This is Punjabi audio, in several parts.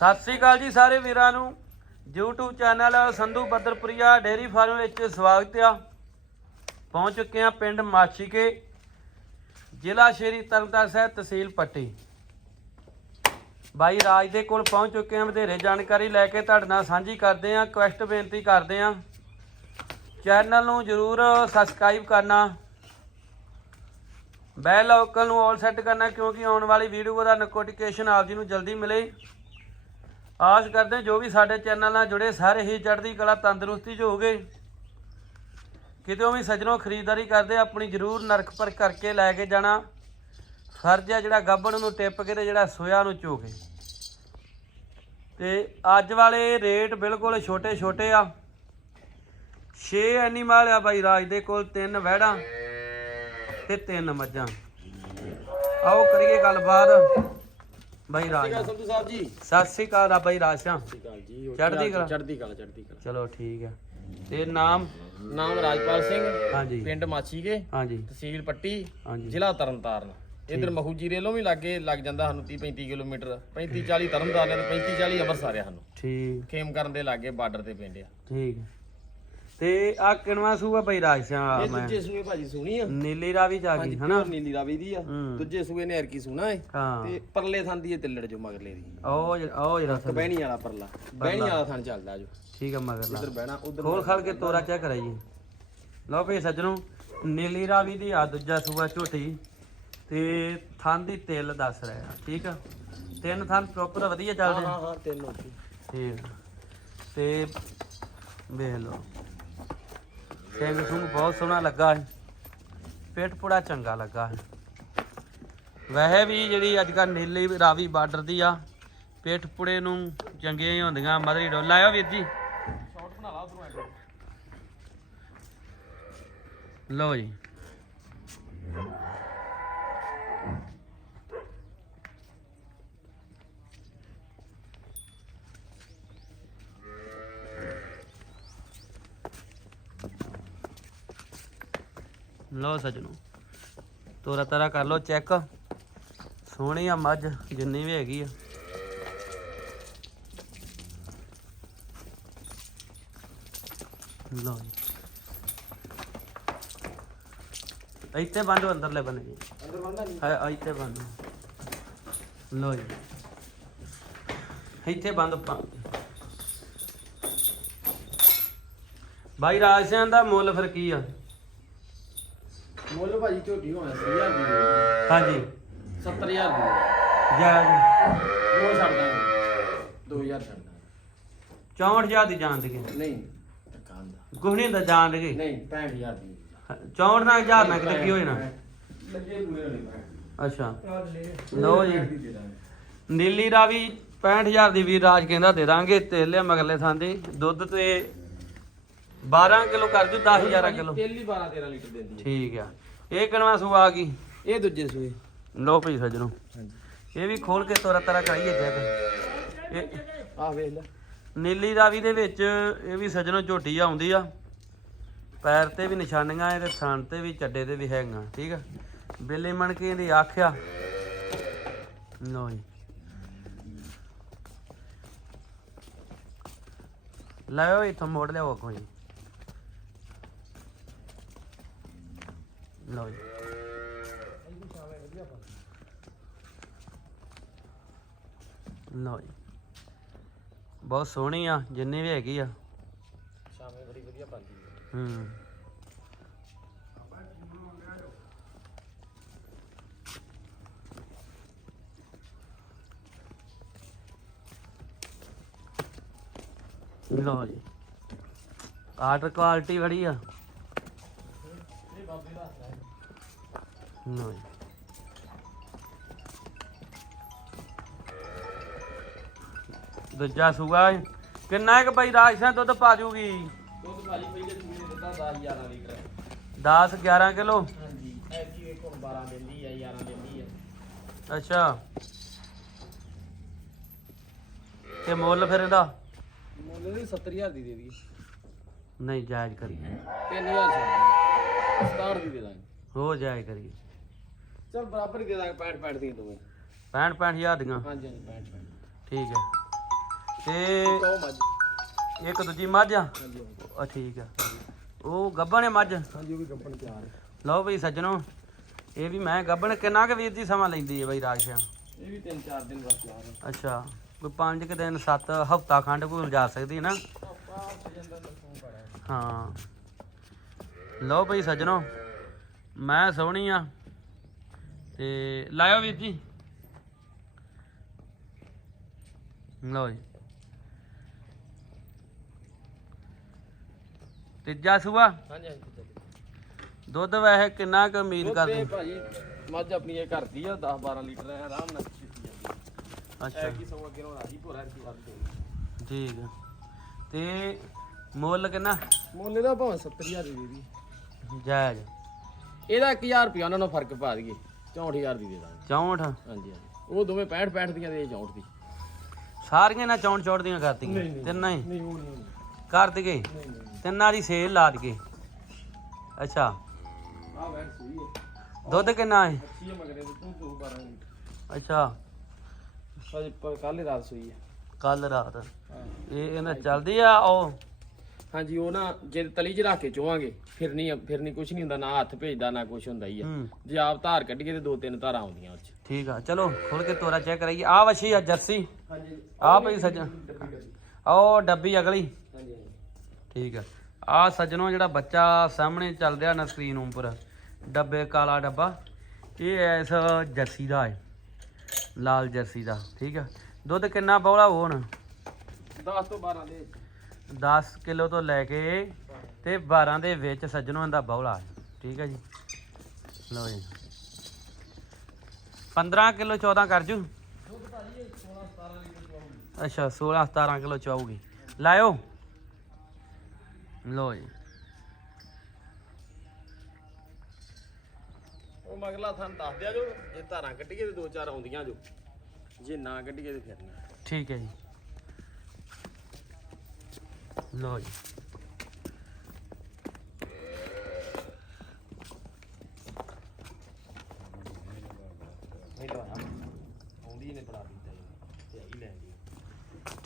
ਸਤਿ ਸ੍ਰੀ ਅਕਾਲ ਜੀ ਸਾਰੇ ਵੀਰਾਂ ਨੂੰ। YouTube channel Sandhu Badarpuria dairy farm ਵਿੱਚ ਸਵਾਗਤ ਆ। ਪਹੁੰਚ ਚੁੱਕੇ ਆ ਪਿੰਡ ਮਾਛੀਕੇ, ਜ਼ਿਲ੍ਹਾ ਸ਼੍ਰੀ ਤਰਨਤਾਰਨ ਸਾਹਿਬ ਤਹਿਸੀਲ ਪੱਟੀ। ਬਾਈ ਰਾਜ ਦੇ ਕੋਲ ਪਹੁੰਚ ਚੁੱਕੇ ਆ ਵਧੇਰੇ ਜਾਣਕਾਰੀ ਲੈ ਕੇ ਤੁਹਾਡੇ ਨਾਲ ਸਾਂਝੀ ਕਰਦੇ ਆ ਕੁਐਸਟ ਬੇਨਤੀ ਕਰਦੇ ਆ ਚੈਨਲ ਨੂੰ ਜਰੂਰ ਸਬਸਕ੍ਰਾਈਬ ਕਰਨਾ। ਬੈਲ ਆਈਕਨ ਨੂੰ ਆਲ ਸੈੱਟ ਕਰਨਾ, ਕਿਉਂਕਿ ਆਉਣ ਵਾਲੀ ਵੀਡੀਓ ਦਾ ਨੋਟੀਫਿਕੇਸ਼ਨ ਆਪ ਜੀ ਨੂੰ ਜਲਦੀ ਮਿਲੇ। ਆਸ ਕਰਦੇ ਹਾਂ ਜੋ ਵੀ ਸਾਡੇ ਚੈਨਲ ਨਾਲ ਜੁੜੇ, ਸਾਰੇ ਹੀ ਚੜ੍ਹਦੀ ਕਲਾ ਤੰਦਰੁਸਤੀ 'ਚ ਹੋਗੇ। ਕਿਤੇ ਵੀ ਸੱਜਣੋਂ ਖਰੀਦਦਾਰੀ ਕਰਦੇ, ਆਪਣੀ ਜ਼ਰੂਰ ਨਰਕ ਪਰ ਕਰਕੇ ਲੈ ਕੇ ਜਾਣਾ। ਫਰਜ਼ ਹੈ ਜਿਹੜਾ ਗੱਬਣ ਨੂੰ ਟਿੱਪ ਕੇ ਤੇ ਜਿਹੜਾ ਸੋਇਆ ਨੂੰ ਚੋਕੇ ਤੇ ਅੱਜ ਵਾਲੇ ਰੇਟ ਬਿਲਕੁਲ ਛੋਟੇ ਛੋਟੇ ਆ। 6 ਐਨੀਮਲ ਆ ਬਾਈ ਰਾਜ ਦੇ ਕੋਲ, ਤਿੰਨ ਵਹਿੜਾਂ ਤੇ ਤਿੰਨ ਮੱਝਾਂ। ਆਓ ਕਰੀਏ ਗੱਲਬਾਤ। ਬਾਈ ਰਾਜ ਨਾਲ। ਸੰਧੂ ਸਾਹਿਬ ਜੀ। ਸਤਿ ਸ੍ਰੀ ਅਕਾਲ ਆ ਬਾਈ ਰਾਜਾ ਸਤਿ ਸ਼੍ਰੀ ਅਕਾਲ ਜੀ ਹੋਰ ਚੜ੍ਹਦੀ ਕੀ ਹਾਲ- ਕਲਾ। ਚੜ੍ਹਦੀ ਕਲਾ ਚੜ੍ਹਦੀ ਕਲਾ। ਚਲੋ ਠੀਕ ਹੈ। ਤੇ ਨਾਮ? ਨਾਮ ਰਾਜਪਾਲ ਸਿੰਘ ਹਾਂਜੀ। ਪਿੰਡ ਮਾਛੀਕੇ ਹਾਂਜੀ। ਤਹਿਸੀਲ ਪੱਟੀ ਹਾਂਜੀ। ਜ਼ਿਲ੍ਹਾ ਤਰਨਤਾਰਨ। ਇਧਰ ਮਹੂ ਜੀਰੇ ਲੋ ਵੀ ਲਾਗੇ ਲੱਗ ਜਾਂਦਾ ਸਾਨੂੰ 30 35 ਕਿਲੋਮੀਟਰ 35 40 ਤਰਨਤਾਰਨ ਤੇ 35 40 ਅੰਮ੍ਰਿਤਸਰ ਆ ਸਾਨੂੰ। ਠੀਕ। ਖੇਮ ਕਰਨ ਦੇ ਲਾਗੇ ਬਾਰਡਰ ਤੇ ਪਿੰਡ ਆ। ਠੀਕ। ਤੇ ਆ ਕਿਣਵਾ ਸੂਆ ਬਾਈ ਰਾਜਾ ਇਹ ਮੈਂ। ਦੂਜੇ ਸੂਏ ਭਾਜੀ ਸੁਣੀ ਆ। ਨੀਲੀ ਰਾਵੀ ਆ ਗਈ ਹਨਾ? ਪਿਓਰ ਨੀਲੀ ਰਾਵੀ ਦੀ ਆ। ਹੂੰ। ਦੂਜੇ ਸੂਏ ਨੇ ਐਰਕੀ ਸੁਣਾ ਏ। ਹਾਂ। ਤੇ ਪਰਲੇ ਥਾਂ ਦੀ ਇਹ ਤਿੱਲੜ ਜੋ ਮਗਰਲੇ ਦੀ। ਉਹ ਜਿਹੜਾ- ਉਹ ਜਿਹੜਾ। ਬਹਿਣੀ ਵਾਲਾ ਪਰਲਾ। ਬਹਿਣੀ ਵਾਲਾ ਥਾਂ ਚੱਲਦਾ ਜੋ। ਠੀਕ ਹੈ ਮਗਰ ਲਾ ਇਧਰ ਬਹਿਣਾ ਉਧਰ ਖੋਲ ਖਾਲ ਕੇ ਤੋਰਾ ਚੈੱਕ ਕਰਾਈਏ। ਲਓ ਭਈ ਸੱਜਣੋ ਨੀਲੀ ਰਾਵੀ ਦੀ ਆ ਦੂਜਾ ਸੂਆ ਝੋਟੀ। ਤੇ ਥਾਂ ਦੀ ਤਿਲ ਦੱਸ ਰਿਹਾ ਠੀਕ ਆ? ਤਿੰਨ ਥਾਂ ਪ੍ਰੋਪਰ ਵਧੀਆ ਚੱਲਦੇ ਹਾਂ ਆ ਹਾਂ ਤਿੰਨ ਉੱਥੇ ਠੀਕ ਆ। ਤੇ ਵੇਖ ਲਓ। ਸਿੰਘ ਸੁੰਗ ਬਹੁਤ ਸੋਹਣਾ ਲੱਗਾ ਹੈ ਪੇਟ ਪੂੜਾ ਚੰਗਾ ਲੱਗਾ ਹੈ ਵੈਸੇ ਵੀ ਜਿਹੜੀ ਅੱਜ ਕੱਲ੍ਹ ਨੀਲੀ ਰਾਵੀ ਬਾਰਡਰ ਦੀ ਆ ਪੇਟ ਪੁੜੇ ਨੂੰ ਚੰਗੀਆਂ ਹੀ ਹੁੰਦੀਆਂ ਮਦਰੀ ਡੋਲਾ। ਆਇਓ ਵੀਰ ਜੀ। ਸ਼ਾਰਟ ਬਣਾ ਲਾ ਉਧਰੋਂ ਲਓ ਜੀ। ਲਓ ਸਜਣੋ। ਤੋਰਾ ਤਾਰਾ ਕਰ ਲਓ ਚੈੱਕ। ਸੋਹਣੀ ਆ ਮੱਝ ਜਿੰਨੀ ਵੀ ਹੈਗੀ ਆ। ਲਓ ਜੀ। ਇੱਥੇ ਬੰਦੋ ਅੰਦਰਲੇ ਬੰਨੇ ਜੀ। ਅੰਦਰ ਬੰਦਾ ਨਹੀਂ ਹੈ ਇੱਥੇ ਬੰਦ ਲਓ ਜੀ। ਇੱਥੇ ਬੰਦ ਪਾ ਬਾਈ ਰਾਜ ਸਿੰਘ ਦਾ ਮੁੱਲ ਫਿਰ ਕੀ ਆ? ਮੁੱਲ ਭਾਜੀ ਝੋਟੀ ਹੋਣਾ 30000 ਦੀ ਦੇ ਹਾਂਜੀ। 70000 ਦੀ ਜੈ ਦੋ ਛੱਡ ਦਾਂਗੇ। 2000 ਛੱਡ ਦਾਂਗੇ। 64000 ਦੀ ਜਾਣ ਦੇ ਨਹੀਂ ਧੱਕਾ ਹੁੰਦਾ। ਕੁਛ ਨਹੀਂ ਹੁੰਦਾ ਜਾਣ ਦੇ ਨਹੀਂ 65000 ਦੀ 64 ਨਾਲ ਹਜ਼ਾਰ ਨਾਲ ਕਿਤੇ ਕੀ ਹੋ ਜਾਣਾ? ਲੱਗੇ ਪੂਰੇ ਹੋਣੇ ਪੈਣ ਅੱਛਾ। ਲਓ ਜੀ। ਨੀਲੀ ਰਾਵੀ 65000 ਦੀ ਵੀਰ ਰਾਜ ਕਹਿੰਦਾ ਦੇ ਦਾਂਗੇ ਤੇ ਲਿਆ ਮਗਰਲੇ ਥਾਂ ਦੇ ਦੁੱਧ ਤੇ 12 ਕਿਲੋ ਕਰ ਦੂ 10000 ਕਿਲੋ। ਤੇਲ ਹੀ 12 13 ਲੀਟਰ ਦਿੰਦੀ ਹੈ ਠੀਕ ਆ। ਇਹ ਕਿਨਵਾ ਸੂਆ ਆ ਗਈ? ਇਹ ਦੂਜੇ ਸੂਏ। ਲੋ ਭਈ ਸਜਣੋ। ਹਾਂਜੀ। ਇਹ ਵੀ ਖੋਲ ਕੇ ਤੋਰਾ ਤਰਾ ਕਰਾਈਏ ਚੈੱਕ ਇਹ ਆਹ ਵੇਖ ਲੈ। ਨੀਲੀ ਰਾਵੀ ਦੇ ਵਿੱਚ ਇਹ ਵੀ ਸਜਣੋ ਝੋਟੀ ਆਉਂਦੀ ਆ। ਪੈਰ ਤੇ ਵੀ ਨਿਸ਼ਾਨੀਆਂ ਇਹਦੇ ਥਣ ਤੇ ਵੀ ਚੱਡੇ ਤੇ ਵੀ ਹੈਗੀਆਂ ਠੀਕ ਆ? ਬੇਲੇ ਮਣ ਕੇ ਇਹਦੀ ਆਖਿਆ ਲੋ ਜੀ। ਲਾਓ ਇਥੋਂ ਮੋੜ ਲਿਆਓ ਕੋਈ ਜੀ। ਲਓ ਜੀ। ਬਹੁਤ ਸੋਹਣੀ ਆ ਜਿੰਨੀ ਵੀ ਹੈਗੀ ਆ। ਸ਼ਾਮੇ ਬੜੀ ਵਧੀਆ ਪਾਲਦੀ ਹੈ ਹੂੰ। ਲਓ ਜੀ। ਆਰਡਰ ਕੁਆਲਿਟੀ ਬੜੀ ਆ। ਜੀ ਦੂਜਾ ਸੂਆ ਏ। ਕਿੰਨਾ ਕੁ ਭਾਈ ਰਾਜਸਥਾਨ ਦੁੱਧ ਪਾ ਜੂਗੀ? ਦੁੱਧ ਭਾਜੀ ਪਹਿਲੇ ਸੂਏ ਨੇ ਦਿੱਤਾ 10 11 ਲੀਟਰ। 10 11 ਕਿਲੋ? ਹਾਂਜੀ ਐਤਕੀ ਵੇਖੋ 12 ਦਿੰਦੀ ਆ 11 ਦਿੰਦੀ ਆ। ਅੱਛਾ। ਤੇ ਮੁੱਲ ਫਿਰ ਇਹਦਾ? ਮੁੱਲ ਵੀ 70000 ਦੀ ਦੇ ਦਈਏ। ਨਹੀਂ ਜਾਇਜ਼ ਕਰੀਏ। 3000 ਛੱਡ ਦਾਂਗੇ 67 ਦੀ ਦੇ ਦਾਂਗੇ। ਹੋ ਜਾਇਜ਼ ਕਰੀਏ। ਚਲ ਬਰਾਬਰ ਦੇ ਦਾਂਗੇ 65 65 ਦੀਆਂ ਦੋਵੇਂ। 65 65 ਹਜ਼ਾਰ ਦੀਆਂ। ਹਾਂਜੀ ਹਾਂਜੀ 65 65 ਠੀਕ ਹੈ। ਤੇ ਮੱਝ। ਇੱਕ ਦੂਜੀ ਮੱਝ ਆ? ਹਾਂਜੀ ਆ ਠੀਕ ਆ। ਉਹ ਗੱਬਣ ਹੈ ਮੱਝ? ਹਾਂਜੀ ਉਹ ਵੀ ਕੰਪਨ ਤਿਆਰ ਹੈ। ਲਓ ਬਈ ਸੱਜਣੋ ਇਹ ਵੀ ਮੈਂ ਗੱਬਣ ਕਿੰਨਾ ਕੁ ਵੀਰ ਦੀ ਸਮਾਂ ਲੈਂਦੀ ਹੈ ਬਈ ਰਾਜਸ਼ਾ ਇਹ ਵੀ 3-4 ਦਿਨ ਬਸ ਤਿਆਰ ਹੈ। ਅੱਛਾ ਕੋਈ ਪੰਜ ਕੁ ਦਿਨ ਸੱਤ ਹਫਤਾ ਖੰਡ ਭੁੱਲ ਜਾ ਸਕਦੀ ਹੈ ਨਾ? ਹਾਂ। ਲਓ ਬਈ ਸੱਜਣੋ ਮੈਂ ਸੋਹਣੀ ਆ। ਤੇ ਲਾਇਓ ਵੀਰ ਜੀ। ਲਓ ਜੀ। ਤੀਜਾ ਸੂਆ। ਹਾਂਜੀ ਹਾਂਜੀ ਦੁੱਧ ਵੈਸੇ ਕਿੰਨਾ ਕੁ ਉਮੀਦ ਕਰਦੇ ਭਾਜੀ ਮੱਝ ਆਪਣੀ ਇਹ ਘਰ ਦੀ ਆ 10 12 ਲੀਟਰ ਹੈ ਆਰਾਮ ਨਾਲ ਪੀਤੀ ਜਾਂਦੀ ਅੱਛਾ। ਕੀ ਸੌ ਅੱਗੇ ਨੂੰ ਰਾਜੀ ਭੋਰਾ ਕੀ ਵੱਧ ਦੇ ਠੀਕ ਆ। ਤੇ ਮੁੱਲ ਕਿੰਨਾ? ਮੁੱਲ ਦਾ ਭਾਵੇਂ 70000 ਦੀ ਦੇ ਦੀ। ਜਾਇਜ਼। ਇਹਦਾ 1000 ਰੁਪਿਆ ਉਹਨਾਂ ਨੂੰ ਫ਼ਰਕ ਪਾ ਦਈਏ। 64000 ਦੀ ਦੇ ਦਾਂਗੇ। 64 ਹਾਂਜੀ ਹਾਂਜੀ। ਉਹ ਦੋਵੇਂ 65 65 ਦੀਆਂ ਦੇ 64 ਦੀ। ਸਾਰੀਆਂ ਨਾ ਚੌਂਟ ਚੌੜ ਦੀਆਂ ਕਰਤੀਆਂ। ਤਿੰਨਾਂ ਹੀ? ਨਹੀਂ ਉਹ ਨਹੀਂ ਕਰ ਦਈਏ ਨਹੀਂ ਨਹੀਂ ਤਿੰਨਾਂ ਦੀ ਸੇਲ ਲਾ ਦਈਏ ਅੱਛਾ। ਆ ਵੈਣ ਸੂਈ ਹੈ। ਦੁੱਧ ਕਿੰਨਾ ਹੈ? ਅੱਛੀ ਹੈ ਮਗਰੇ ਤੇ ਤੂੰ ਤੂੰ 12 ਲੀਟਰ। ਅੱਛਾ। ਅਜੇ ਕੱਲ ਰਾਤ ਸੂਈ ਹੈ। ਕੱਲ ਰਾਤ। ਇਹ ਇਹਨਾਂ ਚੱਲਦੀ ਆ ਉਹ ਹਾਂਜੀ ਉਹ ਨਾ ਜੇ ਤਲੀ 'ਚ ਰੱਖ ਕੇ ਚੋਵਾਂਗੇ ਫਿਰ ਨਹੀਂ ਫਿਰ ਨਹੀਂ ਕੁਝ ਨਹੀਂ ਹੁੰਦਾ ਨਾ ਹੱਥ ਭੇਜਦਾ ਨਾ ਕੁਝ ਹੁੰਦਾ ਹੀ ਆ। ਹੂੰ। ਜੇ ਆਪ ਧਾਰ ਕੱਢੀਏ ਤੇ ਦੋ ਤਿੰਨ ਧਾਰਾਂ ਆਉਂਦੀਆਂ ਉਹ 'ਚ। ਠੀਕ ਆ ਚਲੋ ਖੋਲ ਕੇ ਤੋਰਾ ਚੈੱਕ ਕਰਾਈਏ। ਆ ਵਛੀ ਆ ਜਰਸੀ। ਹਾਂਜੀ। ਆ ਭਈ ਸੱਜਣ। ਉਹ ਡੱਬੀ ਅਗਲੀ। ਹਾਂਜੀ ਠੀਕ ਆ। ਆ ਸੱਜਣੋ ਜਿਹੜਾ ਬੱਚਾ ਸਾਹਮਣੇ ਚੱਲ ਰਿਹਾ ਨਾ ਸਕਰੀਨ ਉੱਪਰ ਡੱਬੇ ਕਾਲਾ ਡੱਬਾ ਇਹ ਐਸ ਜਰਸੀ ਦਾ ਹੈ ਲਾਲ ਜਰਸੀ ਦਾ। ਠੀਕ ਆ। ਦੁੱਧ ਕਿੰਨਾ ਬੌਲਾ ਹੋਣ? 10 ਤੋਂ 12 ਦੇ 10 ਕਿਲੋ ਤੋਂ ਲੈ ਕੇ ਤੇ 12 ਦੇ ਵਿੱਚ ਸੱਜਣੋ ਇਹਦਾ ਬੌਲਾ। ਠੀਕ ਹੈ ਜੀ। ਲਓ ਜੀ। 15 ਕਿਲੋ 14 ਕਰ ਜੂ। ਅੱਛਾ 16 17 ਕਿਲੋ ਚਾਹੂਗੀ ਲਾਇਓ। ਲਓ ਜੀ। ਉਹ ਮਗਲਾ ਤੁਹਾਨੂੰ ਦੱਸ ਦਿਆ ਜੋ ਜੇ ਧਾਰਾਂ ਕੱਢੀਏ ਤੇ ਦੋ ਚਾਰ ਆਉਂਦੀਆਂ ਜੋ। ਜੇ ਨਾ ਕੱਢੀਏ ਤੇ ਫਿਰ ਠੀਕ ਹੈ ਜੀ। ਲਓ ਜੀ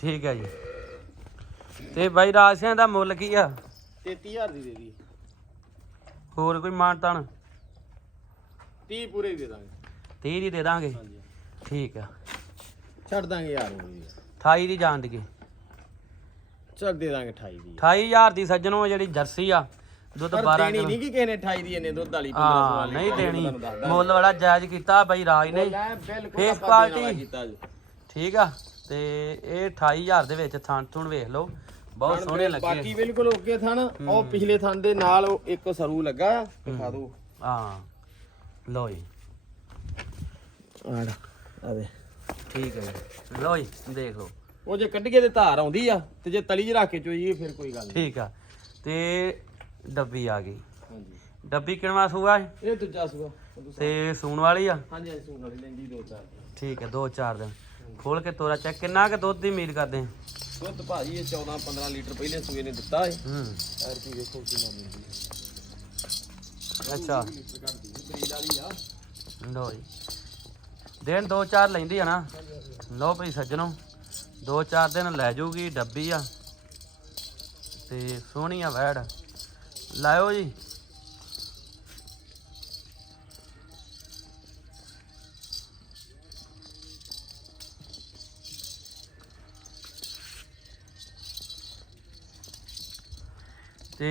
ਠੀਕ ਹੈ ਜੀ। ਤੇ ਬਾਈ ਰਾਸਿਆਂ ਦਾ ਮੁੱਲ ਕੀ ਆ? 33000 ਦੀ ਦੇ ਦੀ। ਹੋਰ ਕੋਈ ਮਾਨਤਾਨ 30 ਪੂਰੇ ਦੇ ਦਾਂਗੇ। 30 ਦੀ ਦੇ ਦਾਂਗੇ। ਠੀਕ ਆ। ਛੱਡ ਦਾਂਗੇ ਯਾਰ ਉਹ ਵੀ। 28 ਦੀ ਜਾਣ ਦੀਏ ਚੱਲ ਦੇ ਦਾਂਗੇ 28 ਦੀ 28000 ਦੀ ਸੱਜਣੋ ਜਿਹੜੀ ਜਰਸੀ ਆ ਦੁੱਧ ਪਰ 12 ਦੇਣੀ ਨਹੀਂ ਕਿ ਕਿਸੇ ਨੇ 28 ਦੀ ਇਹਨੇ ਦੁੱਧ ਵਾਲੀ 15 ਹਾਂ ਵਾਲੀ। ਨਹੀਂ ਦੇਣੀ। ਮੁੱਲ ਬੜਾ ਜਾਇਜ਼ ਕੀਤਾ ਬਾਈ ਰਾਜ ਨੇ ਫੇਸ ਵਾਲਾ ਜੀ। ਠੀਕ ਆ ਤੇ ਇਹ 28000 ਦੇ ਵਿੱਚ ਥਣ ਥੁਣ ਵੇਖ ਲਓ। ਬਹੁਤ ਸੋਹਣੇ ਲੱਗੇ। ਬਾਕੀ ਬਿਲਕੁਲ ਓਕੇ ਥਣ। ਉਹ ਪਿਛਲੇ ਥਣ ਦੇ ਨਾਲ ਉਹ ਇੱਕ ਸਰੂ ਲੱਗਾ ਦਿਖਾ ਦੋ ਹਾਂ। ਲਓ ਜੀ। ਆੜ ਆਵੇ ਠੀਕ ਹੈ ਲਓ ਜੀ ਦੇਖ ਲਓ। ਉਹ ਜੇ ਕੱਢ ਕੇ ਤੇ ਧਾਰ ਆਉਂਦੀ ਆ ਤੇ ਜੇ ਤਲੀ 'ਚ ਰੱਖ ਕੇ ਚੋਈਏ ਫਿਰ ਕੋਈ ਗੱਲ ਨਹੀਂ। ਠੀਕ ਆ। ਤੇ ਡੱਬੀ ਆ ਗਈ। ਹਾਂਜੀ। ਡੱਬੀ ਕਿਣਵਾ ਸੂਆ ਹੈ ਇਹ ਦੂਜਾ ਸੁਗਾ ਤੇ ਸੂਣ ਵਾਲੀ ਆ? ਹਾਂਜੀ ਹਾਂਜੀ ਸੁਣ ਵਾਲੀ ਲੈਂਦੀ ਦੋ ਚਾਰ ਠੀਕ ਹੈ 2-4 ਦਿਨ। ਖੋਲ ਕੇ ਤੋਰਾ ਚੈੱਕ। ਕਿੰਨਾ ਕੁ ਦੁੱਧ ਦੀ ਉਮੀਦ ਕਰਦੇ ਆ? ਦੁੱਧ ਭਾਜੀ ਇਹ 14 15 ਲੀਟਰ ਪਹਿਲੇ ਸੂਏ ਨੇ ਦਿੱਤਾ ਹੈ ਹੂੰ। ਕੀ ਵੇਖੋ ਕਿੰਨਾ ਮਿਲਦੀ ਹੈ ਅੱਛਾ। ਲੀਟਰ ਘੱਟਦੀ ਹੈ ਬਰੀਡ ਵਾਲੀ ਆ। ਲਓ ਜੀ। ਦਿਨ 2-4 ਲੈਂਦੀ ਆ ਨਾ। ਲਓ ਭਈ ਸੱਜਣੋ। 2-4 ਦਿਨ ਲੈ ਜਾਊਗੀ ਡੱਬੀ ਆ। ਤੇ ਸੋਹਣੀ ਆ ਵੈੜ। ਲਾਇਓ ਜੀ। ਤੇ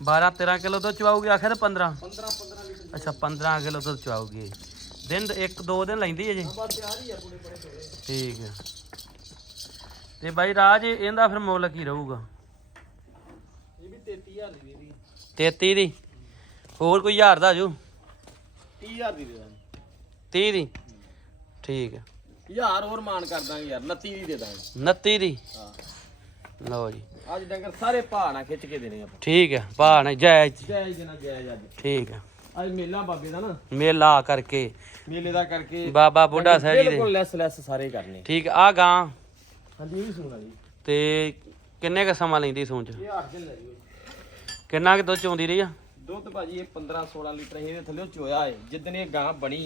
12 13 ਕਿਲੋ ਦੁੱਧ ਚਵਾਉਗੀ ਆਖਿਆ ਤਾਂ 15 15 15 ਲੀਟਰ ਅੱਛਾ 15 ਕਿਲੋ ਦੁੱਧ ਚਵਾਉਗੀ ਦਿਨ ਇੱਕ ਦੋ ਦਿਨ ਲੈਂਦੀ ਹੈ ਜੀ। ਠੀਕ ਹੈ ਤੇ ਬਾਈ ਰਾਜ ਇਹਦਾ ਫਿਰ ਮੁੱਲ ਕੀ ਰਹੂਗਾ? ਇਹ ਵੀ 33000 ਦੀ ਦੀ 33 ਦੀ? ਹੋਰ ਕੋਈ ਹਜ਼ਾਰ ਦਾ ਜੂ? 30000 ਦੀ ਦੇ ਦਾਂਗੇ। 30 ਦੀ? ਠੀਕ ਹੈ ਹਜ਼ਾਰ ਹੋਰ ਮਾਨ ਕਰ ਦਾਂਗੇ ਯਾਰ 29 ਦੀ ਦੇ ਦਾਂਗੇ। 29 ਦੀ? ਹਾਂ। ਲਓ ਜੀ। ਅੱਜ ਡੰਗਰ ਸਾਰੇ ਭਾਅ ਨਾਲ ਖਿੱਚ ਕੇ ਦੇਣੇ ਆਪਾਂ। ਠੀਕ ਹੈ ਭਾ ਨੇ ਜਾਇਜ਼ ਜਾਇਜ਼ ਨਾ ਜਾਇਜ਼ ਅੱਜ। ਠੀਕ ਹੈ ਅੱਜ ਮੇਲਾ ਬਾਬੇ ਦਾ ਨਾ। ਮੇਲਾ ਕਰਕੇ। ਮੇਲੇ ਦਾ ਕਰਕੇ। ਬਾਬਾ ਬੁੱਢਾ ਸਾਹਿਬ ਜੀ ਦੇ। ਬਿਲਕੁਲ ਲੈਸ ਲੈਸ ਸਾਰੇ ਕਰਨੇ। ਠੀਕ ਆ ਗਾਂ। ਹਾਂਜੀ ਇਹ ਵੀ ਸੁਣਾ ਜੀ ਤੇ ਕਿੰਨੇ ਕ ਸਮਾਂ ਲੈਂਦੀ ਸੂਣ ਚ? ਇਹ 8 ਦਿਨ ਲੈ ਜੀ। ਕਿੰਨਾ ਕਿ ਦੁੱਧ ਚੋਂਦੀ ਰਹੀ ਆ? ਦੁੱਧ ਭਾਜੀ ਇਹ 15 16 ਲੀਟਰ ਇਹਦੇ ਥੱਲੇ ਚੋਇਆ ਏ। ਜਿੱਦਣ ਇਹ ਗਾਂ ਬਣੀ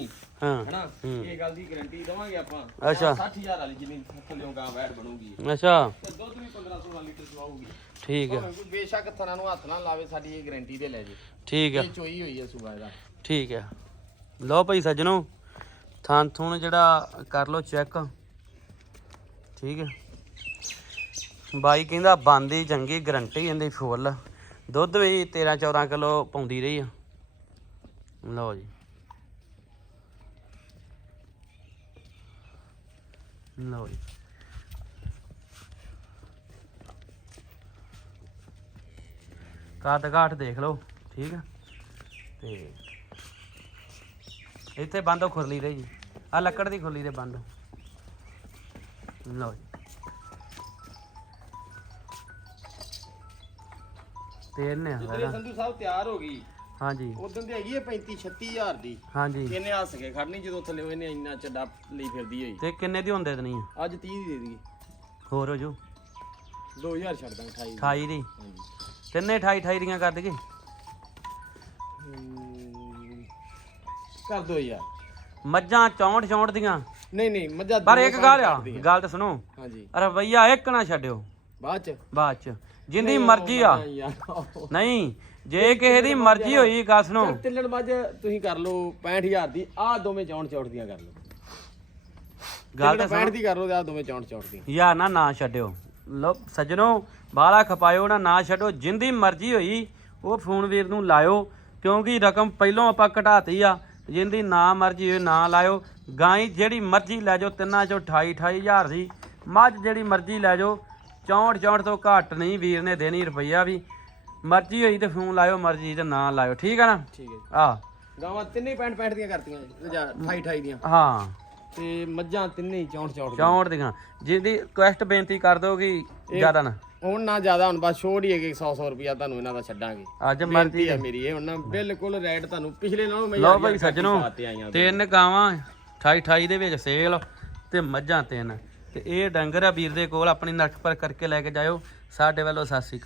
ਹਾਂ ਹੈਨਾ। ਇਹ ਗੱਲ ਦੀ ਗਾਰੰਟੀ ਦਵਾਂਗੇ ਆਪਾਂ। ਅੱਛਾ। 60000 ਵਾਲੀ ਜਿੰਨੀ ਥੱਲੇ ਗਾਂ ਵੈੜ ਬਣੂਗੀ। ਅੱਛਾ। ਤੇ ਦੁੱਧ ਵੀ 15 16 ਲੀਟਰ ਚਵਾਉਗੀ ਠੀਕ ਹੈ ਬੇਸ਼ੱਕ ਥਣਾ ਨੂੰ ਹੱਥ ਨਾ ਲਾਵੇ ਸਾਡੀ ਇਹ ਗਾਰੰਟੀ ਤੇ ਲੈ ਜੇ। ਠੀਕ ਹੈ ਇਹ ਚੋਈ ਹੋਈ ਹੈ ਸੁਬਾ ਇਹਦਾ। ਠੀਕ ਹੈ ਲਓ ਭਾਈ ਸੱਜਣੋ ਥਾਂ ਥੂਣ ਜਿਹੜਾ ਕਰ ਲਓ ਚੈੱਕ ਠੀਕ ਹੈ। ਬਾਈ ਕਹਿੰਦਾ ਬੰਦੀ ਚੰਗੀ ਗਰੰਟੀ ਇਹਦੀ ਫੁੱਲ ਦੁੱਧ ਵੀ 13 14 ਕਿਲੋ ਪਾਉਂਦੀ ਰਹੀ ਆ। ਲਓ ਜੀ। ਲਓ ਜੀ। ਕੱਦ ਘਾਟ ਦੇਖ ਲਓ, ਠੀਕ ਆ। ਤੇ ਇੱਥੇ ਬੰਦੋ ਖੁਰਲੀ ਰਹੀ ਜੀ। ਆ ਲੱਕੜ ਦੀ ਖੁਰਲੀ ਦੇ ਬੰਦ। ਲਓ ਜੀ ਤੇਲ ਨੇ ਜਿੱਦਣ ਹੈਗਾ ਸੰਧੂ ਸਾਹਿਬ ਤਿਆਰ ਹੋ ਗਈ। ਹਾਂਜੀ। ਉਦੋਂ ਤੇ ਹੈਗੀ ਹੈ 35 36000 ਦੀ। ਹਾਂਜੀ। ਇਹਨੇ ਹੱਸ ਕੇ ਖੜਨੀ ਜਦੋਂ ਥੱਲੇ ਇਹਨੇ ਇੰਨਾ ਚੱਡਾ ਲਈ ਫਿਰਦੀ ਹੋਈ। ਤੇ ਕਿੰਨੇ ਦੀ ਹੁੰਦੇ ਤੇ ਨਹੀਂ ਆ? ਅੱਜ 30 ਦੀ ਦੇ ਦਈਏ। ਹੋਰ ਹੋ ਜੂ। 2000 ਛੱਡ ਦਾਂਗੇ 28 ਦੀ। 28 ਦੀ। ਹਾਂਜੀ। ਤਿੰਨੇ 28 28 ਦੀਆਂ ਕਰ ਹਮ, ਕਰ ਦੋ ਯਾਰ ਮੱਝਾਂ 64 64 ਦੀਆਂ। ਨਹੀਂ ਨਹੀਂ ਮੱਝਾਂ ਪਰ ਇੱਕ ਗੱਲ ਆ। ਗੱਲ ਤਾਂ ਸੁਣੋ। ਹਾਂਜੀ। ਰਵਈਆ ਇੱਕ ਨਾ ਛੱਡਿਓ। ਬਾਅਦ ਚ? ਬਾਅਦ ਚ। ਜਿੰਦੀ ਮਰਜ਼ੀ ਆ। ਨਹੀਂ ਜੇ ਕਿਸੇ ਦੀ ਮਰਜ਼ੀ ਹੋਈ ਗੱਲ ਸੁਣੋ। ਤਿੱਲਣ ਮੱਝ ਤੁਸੀਂ ਕਰ ਲਓ 65000 ਦੀ। ਆਹ ਦੋਵੇਂ 64 64 ਦੀਆਂ ਕਰ ਲਓ। ਗੱਲ ਤਾਂ 65 ਦੀ ਕਰ ਲਓ ਆਹ ਦੋਵੇਂ 64 64 ਦੀਆਂ ਯਾ ਨਾ ਨਾ ਛੱਡਿਓ। ਲੋ ਸੱਜਣੋ ਬਾਲਾ ਖਪਾਇਓ ਨਾ ਨਾ ਛੱਡੋ। ਜਿੰਦੀ ਮਰਜ਼ੀ ਹੋਈ ਉਹ ਫੋਨ ਵੀਰ ਨੂੰ ਲਾਇਓ ਕਿਉਂਕਿ ਰਕਮ ਪਹਿਲੋਂ ਆਪਾਂ ਘਟਾਤੀ ਆ। ਜਿੰਦੀ ਨਾ ਮਰਜ਼ੀ ਹੋਏ ਨਾ ਲਾਇਓ। ਗਾਈ ਜਿਹੜੀ ਮਰਜ਼ੀ ਲੈ ਜਾਓ ਤਿੰਨਾਂ ਚੋਂ 28 28000 ਦੀ। ਮੱਝ ਜਿਹੜੀ ਮਰਜ਼ੀ ਲੈ ਜਾਓ 64 64 ਤੋਂ ਘੱਟ ਨਹੀਂ ਵੀਰ ਨੇ ਦੇਣੀ ਰੁਪਈਆ ਵੀ। ਮਰਜ਼ੀ ਹੋਈ ਤੇ ਫੋਨ ਲਾਇਓ ਮਰਜ਼ੀ ਤੇ ਨਾ ਲਾਇਓ ਠੀਕ ਆ ਨਾ? ਠੀਕ ਹੈ ਆ ਗਾਵਾਂ ਤਿੰਨੇ 65 65 ਦੀਆਂ ਕਰਤੀਆਂ ਜੀ 28 28 ਦੀਆਂ। ਹਾਂ। ਤੇ ਮੱਝਾਂ ਤਿੰਨੇ ਹੀ 64 64 64 ਦੀਆਂ। ਜਿੰਦੀ ਰਿਕੁਐਸਟ ਬੇਨਤੀ ਕਰ ਦੋਗੀ ਜ਼ਿਆਦਾ ਨਾ। ਹੁਣ ਨਾ ਜ਼ਿਆਦਾ ਹੁਣ ਬਸ ਛੋੜ ਹੀ ਹੈਗੇ 100 100 ਰੁਪਿਆ ਤੁਹਾਨੂੰ ਇਹਨਾਂ ਦਾ ਛੱਡਾਂਗੇ। ਅੱਜ ਮਰਜ਼ੀ ਹੈ ਮੇਰੀ ਇਹ ਹੁਣ ਬਿਲਕੁਲ ਰੇਟ ਤੁਹਾਨੂੰ ਪਿਛਲੇ ਨਾਲੋਂ ਮੈਂ ਲਓ ਭਾਈ ਸੱਜਣੋ ਤਿੰਨ ਗਾਵਾਂ 28 28 ਦੇ ਵਿੱਚ ਸੇਲ ਤੇ ਮੱਝਾਂ ਤਿੰਨ। ਤੇ ਇਹ ਡੰਗਰ ਆ ਵੀਰ ਦੇ ਕੋਲ, ਆਪਣੀ ਨੱਕ ਪਰ ਕਰਕੇ ਲੈ ਕੇ ਜਾਇਓ। ਸਾਡੇ ਵੱਲੋਂ ਸਤਿ ਸ਼੍ਰੀ ਅਕਾਲ।